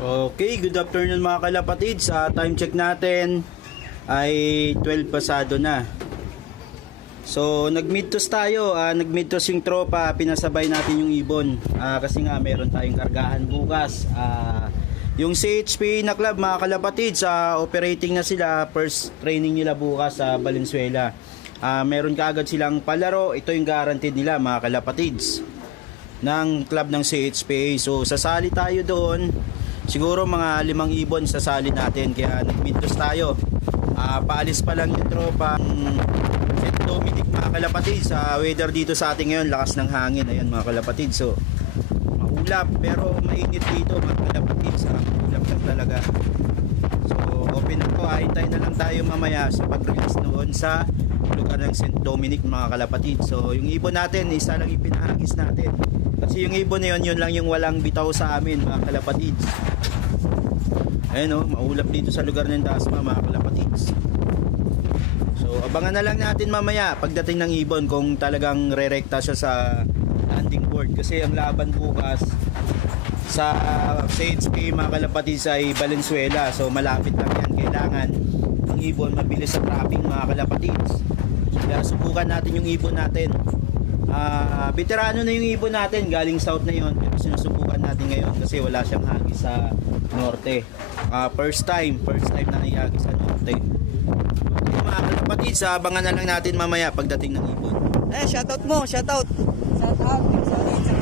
Okay, good afternoon mga kalapatid. Sa time check natin ay 12 pasado na. So nag-midtoss tayo, nag-midtoss yung tropa, pinasabay natin yung ibon. Kasi nga meron tayong kargahan bukas. Yung CHP na club mga kalapatid, sa operating na sila, first training nila bukas sa Valenzuela. Meron kaagad silang palaro, ito yung guaranteed nila mga kalapatids ng club ng CHPA. So sasali tayo doon. Siguro mga 5 ibon sasali natin, kaya nag-midtoss tayo. Paalis pa lang yung tropa St. Dominic mga kalapatid. Sa weather dito sa ating ngayon, lakas ng hangin. Ayan mga kalapatid. So maulap pero mainit dito mga kalapatid. Sa maulap lang talaga. So open na to. Hintay na lang tayo mamaya sa pag-release noon sa lugar ng St. Dominic mga kalapatid. So yung ibon natin, isa lang ipinahagis natin. Kasi yung ibon na yun lang yung walang bitaw sa amin mga kalapatids. Ayun maulap dito sa lugar ng Dasma mga kalapatids. So abangan na lang natin mamaya pagdating ng ibon kung talagang re-rekta siya sa landing board. Kasi ang laban bukas sa CHP mga kalapatids ay Valenzuela. So malapit lang yan. Kailangan ang ibon mabilis sa trapping mga kalapatids. So kaya subukan natin yung ibon natin. Veterano na yung ibon natin, galing south na yon, pero sinusubukan natin ngayon kasi wala siyang hagis sa norte. First time na nahihagis sa norte. Okay mga kalapatid, abangan na lang natin mamaya pagdating ng ibon. Shoutout mo, shoutout. Shoutout, solid sa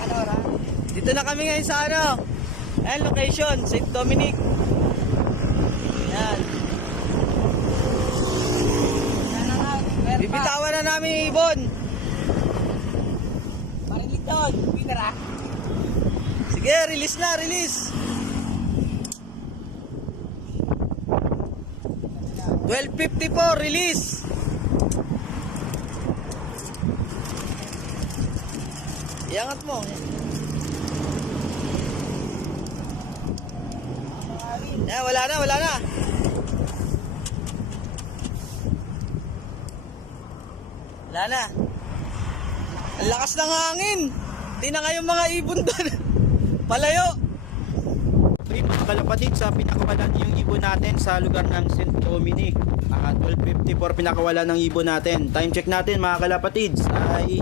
Mangalora. Dito na kami ngayon sa location, St. Dominic. Yan. Bibitawan na namin yung ibon. Doon, winner Sige, release na, release. 12:54, release. Iangat mo. Wala na. Wala na. Ang lakas ng hangin. Hindi na kayong mga ibon doon. Palayo. Okay mga kalapatid, sa pinakawalan yung ibon natin sa lugar ng St. Dominic. 12:54 pinakawalan ng ibon natin. Time check natin mga kalapatid ay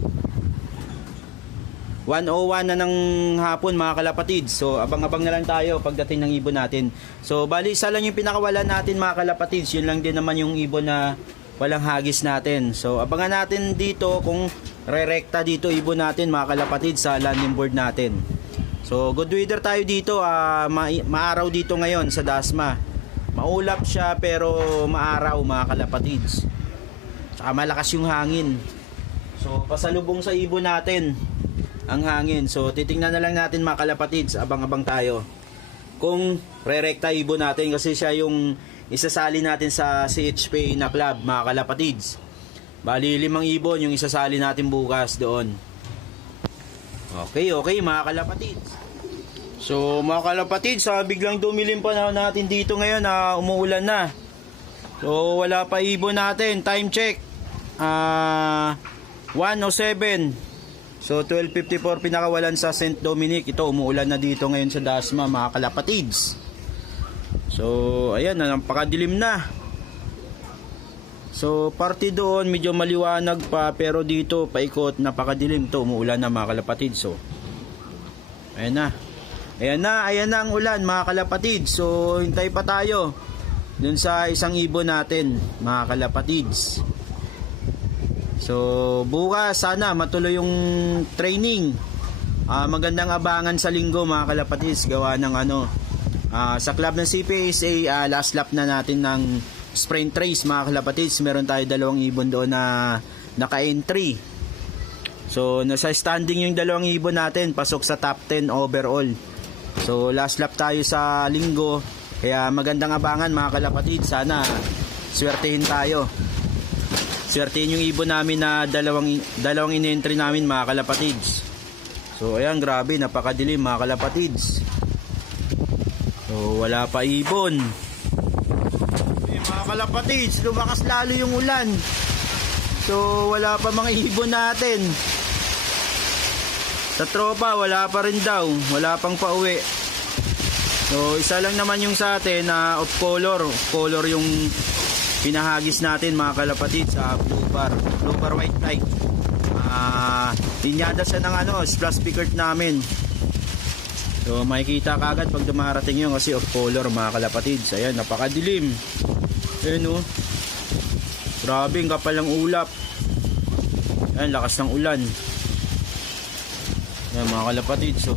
1:01 na ng hapon mga kalapatid. So abang-abang na lang tayo pagdating ng ibon natin. So bali isa lang yung pinakawalan natin mga kalapatid. Yun lang din naman yung ibon na walang hagis natin. So abangan natin dito kung re-rekta dito ibon natin mga kalapatid sa landing board natin. So good weather tayo dito, maaraw dito ngayon sa Dasma. Maulap siya pero maaraw mga kalapatids. Saka malakas yung hangin. So pasalubong sa ibon natin ang hangin. So titingnan na lang natin mga kalapatids, abang-abang tayo kung re-rekta ibon natin kasi siya yung isasali natin sa CHP na club mga kalapatids. Bali 5 ibon yung isasali natin bukas doon. Okay mga kalapatids. So mga kalapatids, biglang dumilim pa na natin dito ngayon na umuulan na. So wala pa ibon natin. Time check 1:07. So 12:54 pinakawalan sa St. Dominic. Ito umuulan na dito ngayon sa Dasma mga kalapatids. So ayan, napakadilim na. So parte doon medyo maliwanag pa, pero dito paikot napakadilim. Ito umuulan na mga kalapatid. So ayan na ang ulan mga kalapatid. So hintay pa tayo dun sa isang ibon natin mga kalapatids. So bukas sana matuloy yung training. Magandang abangan sa linggo mga kalapatids, gawa ng sa club ng CPSA. Last lap na natin ng sprint race mga kalapatids. Meron tayo 2 ibon doon na naka-entry. So nasa standing yung 2 ibon natin, pasok sa top 10 overall. So last lap tayo sa linggo, kaya magandang abangan mga kalapatids. Sana swertehin tayo. Swertehin yung ibon namin na dalawang in-entry namin mga kalapatids. So ayan, grabe, napakadilim mga kalapatids. So wala pa ibon. Mga kalapatids, lumakas lalo yung ulan. So wala pa mga ibon natin. Sa tropa wala pa rin daw, wala pang pauwi. So isa lang naman yung sa atin na off color. Off color yung pinahagis natin mga kalapatid sa blue bar white light. Linyada siya ng splash pickert namin. So makikita kagad pag dumarating yun kasi off color mga kalapatid. Ayan, napakadilim. Ayan o. Grabe, ang kapal ng ulap. Ayan, lakas ng ulan. Ayan mga kalapatid. So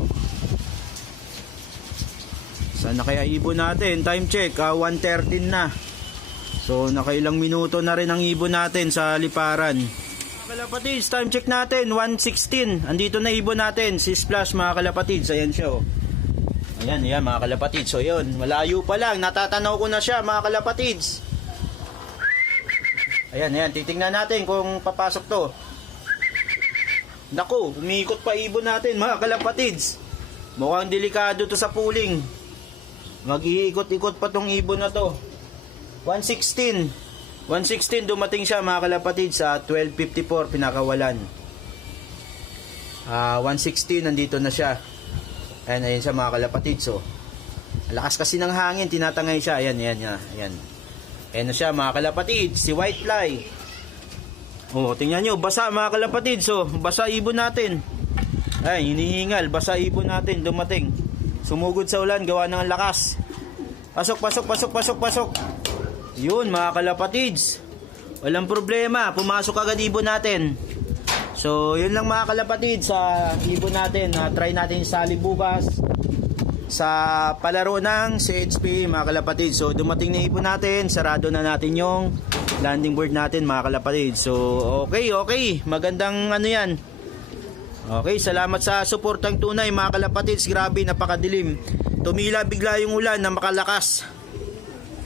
saan na kaya ibon natin? Time check, 1:13 na. So nakailang minuto na rin ang ibon natin sa liparan. Mga kalapatids, time check natin 1:16. Andito na ibon natin si Splash mga kalapatids. Ayan siya oh. Ayan mga kalapatids. So yun, malayo pa lang, natatanaw ko na siya mga kalapatids. Ayan, titingnan natin kung papasok to. Naku, umiikot pa ibon natin mga kalapatids. Mukhang delikado to sa pooling. Mag-iikot-ikot pa tong ibon na to. 1:16 dumating siya mga kalapatid sa 12:54 pinakawalan. 1:16 nandito na siya. Ayun siya mga kalapatid. So lakas kasi ng hangin, tinatangay siya. Ayan. Ayan na siya mga kalapatid, si white fly. Oh, tingnan nyo, basa mga kalapatid. So basa ibon natin. Ay, hinihingal, basa ibon natin dumating. Sumugod sa ulan, gawa ng lakas. Pasok. Yun mga kalapatids. Walang problema, pumasok agad ibon natin. So yun lang mga kalapatids sa ibon natin. Try natin sali bukas sa palaro ng CHP mga kalapatids. So dumating na ibon natin, sarado na natin yung landing board natin mga kalapatids. So okay, magandang yan. Okay, salamat sa suportang tunay mga kalapatids. Grabe, napakadilim. Tumila bigla yung ulan na makalakas.